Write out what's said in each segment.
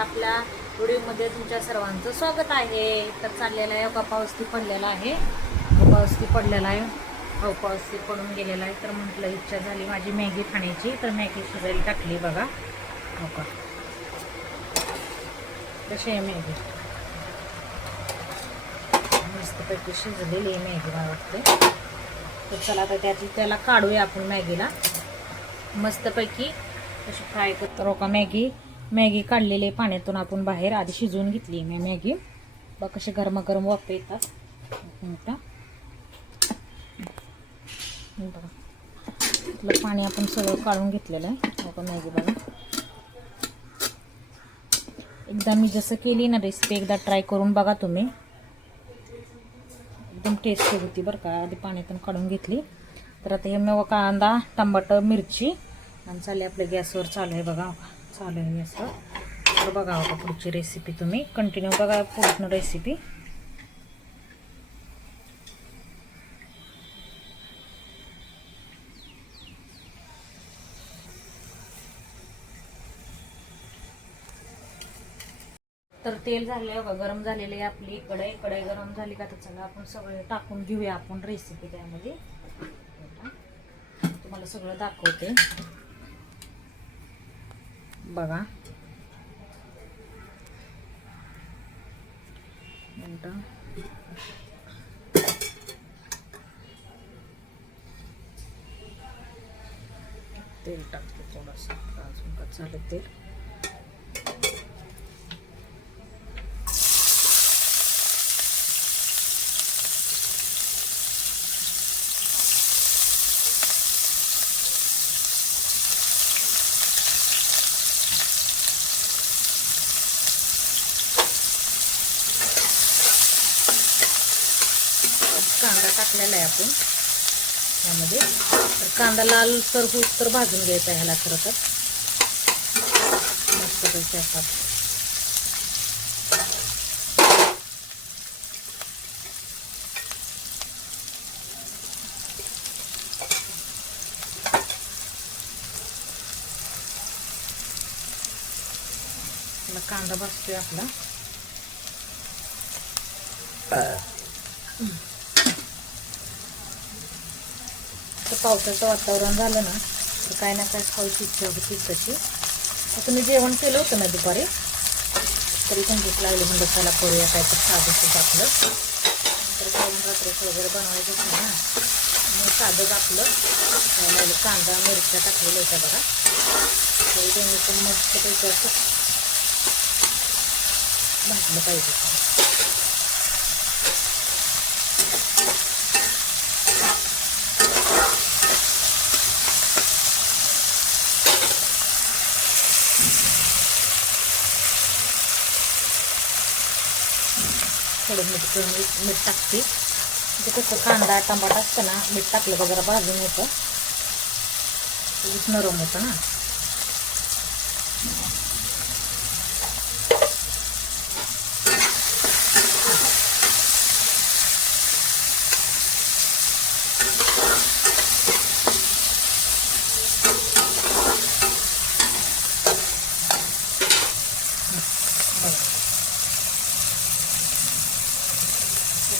आपल्या व्हिडिओमध्ये तुमच्या सर्वांचं स्वागत आहे. तर चाललेला आहे पाऊस पडलेला आहे. पाऊस पडून गेलेला आहे. तर म्हटलं इच्छा झाली माझी मॅगी खाण्याची, तर मॅगी शिजायला टाकली. बघा हो का कशी आहे मॅगी, मस्तपैकी शिजलेली आहे मॅगी मला वाटते. तर चला आता त्याला काढूया आपण मॅगीला मस्तपैकी कशी फ्राय करतो. हो का मॅगी काढलेली पाण्यातून आपण बाहेर आधी शिजवून घेतली मी मॅगी. बघ कसे गरमागरम वाफे येतात. बघा आपलं पाणी आपण सगळं काढून घेतलेलं आहे. हो का मॅगी बघा एकदा मी जसं केली ना रेसिपी एकदा ट्राय करून बघा तुम्ही, एकदम टेस्टी होती बरं का. आधी पाण्यातून काढून घेतली. तर आता हे मग कांदा टमाटर मिरची आणि चालले आपल्या गॅसवर चालू आहे. बघा चालू आहे गॅसवर. तर बघा हो का पुढची रेसिपी तुम्ही कंटिन्यू बघा पूर्ण रेसिपी. तर तेल झाले बघा गरम झालेली आहे आपली कढई गरम झाली का. तर चला आपण सगळे टाकून घेऊया आपण रेसिपी त्यामध्ये. तुम्हाला सगळं दाखवते बघा. तेल टाकते थोडंसं अजून का चालेल तेल. कांदा टाकलेला आहे आपण यामध्ये. तर कांदा लाल तर होत तर भाजून घ्यायचा ह्याला खरं तर मस्तपैकी असा. कांदा भाजतोय आपला. पावसाचं वातावरण झालं ना तर काय ना काय खाऊची इच्छा होती तशी. आता मी जेवण केलं होतं ना दुपारी, तरी पण भूक लागली म्हणजे त्याला करूया काय तर साधंच आपलं. तर जेवण रात्रीचं वगैरे बनवायचं नाही ना, मग साधंच आपलं कांदा मिरच्या टाकलेल्या होत्या बघा. तरी त्यांनी पण मस्त पैकी असं भाजलं पाहिजे. थोडं मीठ टाकते. म्हणजे कसं कांदा टमाटा असतं ना, मीठ टाकलं का जरा भाजून होतं, नरम होतं ना.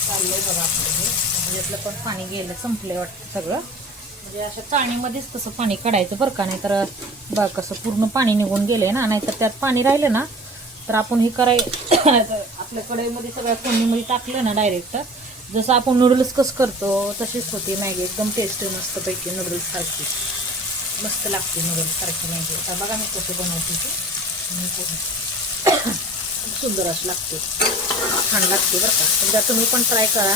चाललंय बघा आपलं हे. ह्यातलं पण पाणी गेलं संपलंय वाटतं सगळं. म्हणजे अशा चाळणीमध्येच तसं पाणी काढायचं बरं का, नाही तर बघ कसं पूर्ण पाणी निघून गेलंय ना. नाहीतर त्यात पाणी राहिलं ना तर आपण हे आपल्या कढईमध्ये सगळ्या फोडणीमध्ये टाकलं ना डायरेक्ट, जसं आपण नूडल्स कसं करतो तशीच होती मॅगी. एकदम टेस्टी मस्तपैकी नूडल्स सारखी मस्त लागते नूडल्स सारखी मॅगी. आता बघा मी कशी बनवते ती. खूप सुंदर असं लागते, छान लागते बरं का. एकदा तुम्ही पण ट्राय करा.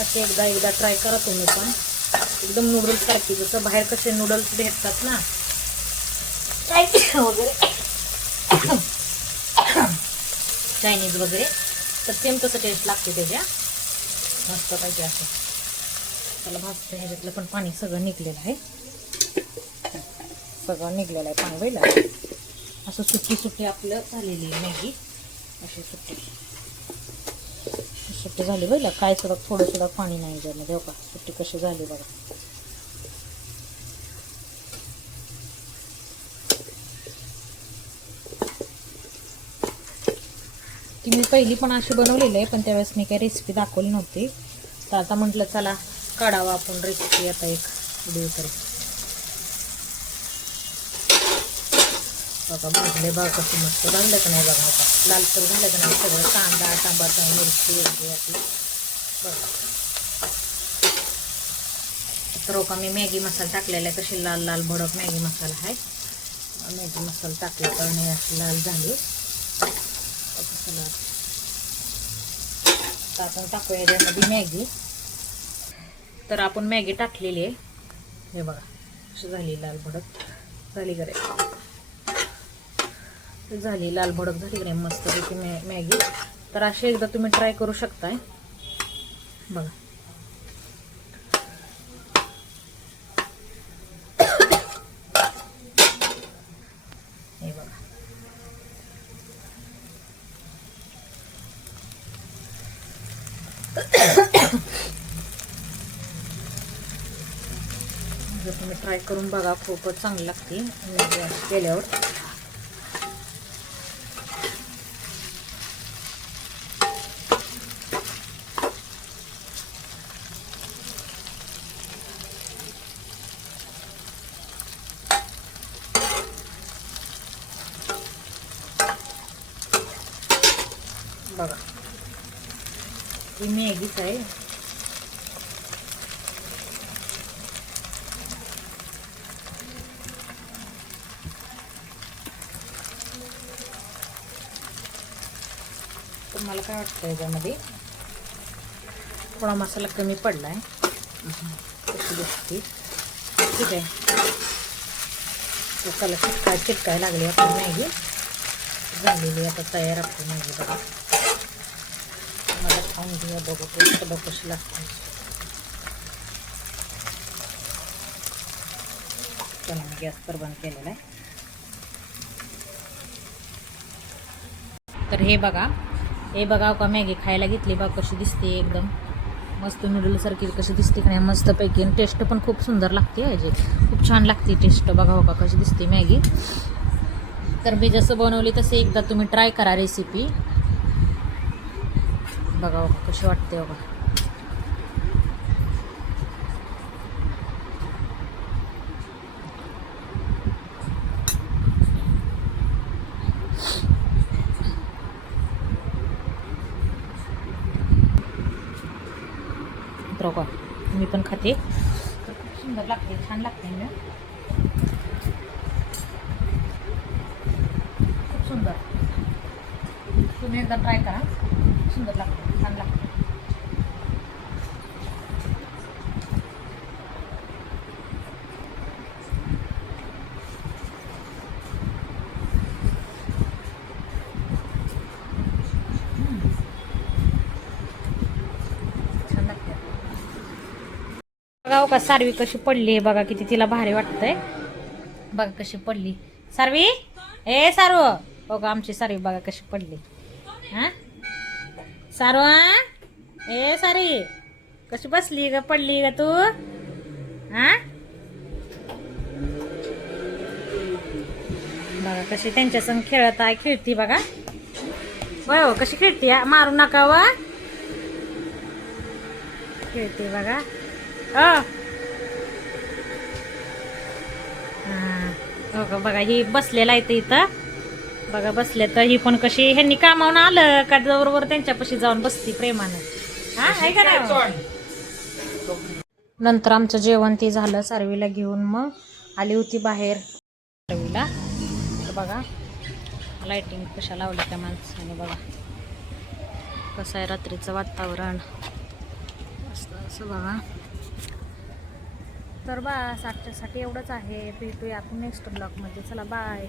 असे एकदा ट्राय करा तुम्ही पण. एकदम नूडल्स सारखी, जसं बाहेर कसे नूडल्स भेटतात ना वगैरे चायनीज वगैरे, तर सेम तसं टेस्ट लागते त्याच्या मस्त पाहिजे असं. त्याला भाजतं. ह्याच्यातलं पण पाणी सगळं निघलेलं आहे, सगळं निघलेलं आहे पाणी. बैला असं सुट्टी आपलं झालेली आहे मॅगी. अशी सुट्टी सुट्टी झाली बघा, काय सुद्धा थोडं सुद्धा पाणी नाही याच्यामध्ये. हो का सुट्टी कशी झाली बघा. ती मी पहिली पण अशी बनवलेली आहे, पण त्यावेळेस मी काही रेसिपी दाखवली नव्हती. तर आता म्हटलं चला काढावा आपण रेसिपी आता एक व्हिडिओ तरी. बघा भाजले बघा कसं मस्त झालं का नाही बघा. आता लाल तर झालं का नाही सगळं, कांदा टमाटा मिरची वगैरे आपली बघा. तर का मी मॅगी मसाला टाकलेला आहे, कशी लाल लाल भडक मॅगी मसाला आहे. मॅगी मसाला टाकला तर नाही अशी लाल झाली. तर आपण टाकूया याच्यामध्ये मॅगी. तर आपण मॅगी टाकलेली आहे, हे बघा अशी झाली लाल भडक झाली करे, झाली लाल भडक झाली करे मस्तपैकी मॅगी. तर अशी एकदा तुम्ही ट्राय करू शकताय बघा. हे बघा जर तुम्ही ट्राय करून बघा, खूपच चांगली लागते केल्यावर. बघा ही मॅगीच आहे. तुम्हाला काय वाटतं याच्यामध्ये थोडा मसाला कमी पडला आहे, कशी दिसते ठीक आहे. चला चिटकाय लागली आपली मॅगी झालेली आता तयार आपली मॅगी. बघा मला खाऊन घेऊया बघू टेस्ट बघ कशी लागते. चला मी गॅस पर बंद केलेला आहे. तर हे बघा का मॅगी खायला घेतली बघा कशी दिसते, एकदम मस्त नूडलसारखी कशी दिसते का नाही मस्तपैकी. आणि टेस्ट पण खूप सुंदर लागते याची, खूप छान लागते टेस्ट. बघा हो का कशी दिसते मॅगी. तर मी जसं बनवली तसे एकदा तुम्ही ट्राय करा रेसिपी. बघा हो का कशी वाटते बघा. तर का मी पण खाते, खूप सुंदर लागते, छान लागते ना, खूप सुंदर. तुम्ही एकदा ट्राय करा, सुंदर लागते, छान लागते. बघा का सारवी कशी पडली आहे बघा, किती तिला भारी वाटतंय बघा कशी पडली सारवी. ए सारव हो का आमची सारवी बघा कशी पडली. हा सारवा ए सारी कशी बसली ग, पडली ग तू. हा बघा कशी त्यांच्या संग खेळत आहे, खेळती बघा. बघ हो कशी खेळती, मारू नका वा, खेळते बघा. हो का बघा ही बसलेला आहे इथं बघा, बसले तर ही पण कशी ह्यांनी कामावून आलं का बरोबर त्यांच्यापाशी जाऊन बसती प्रेमानं. हा आहे का नाही. नंतर आमचं जेवण ते झालं, सारवीला घेऊन मग आली होती बाहेर सारवीला. तर बघा लाइटिंग कशा लावली त्या माणसाने, बघा कसं आहे रात्रीचं वातावरण असं बघा. तर बस आजच्यासाठी एवढंच आहे, भेटूया आपण नेक्स्ट ब्लॉगमध्ये. चला बाय.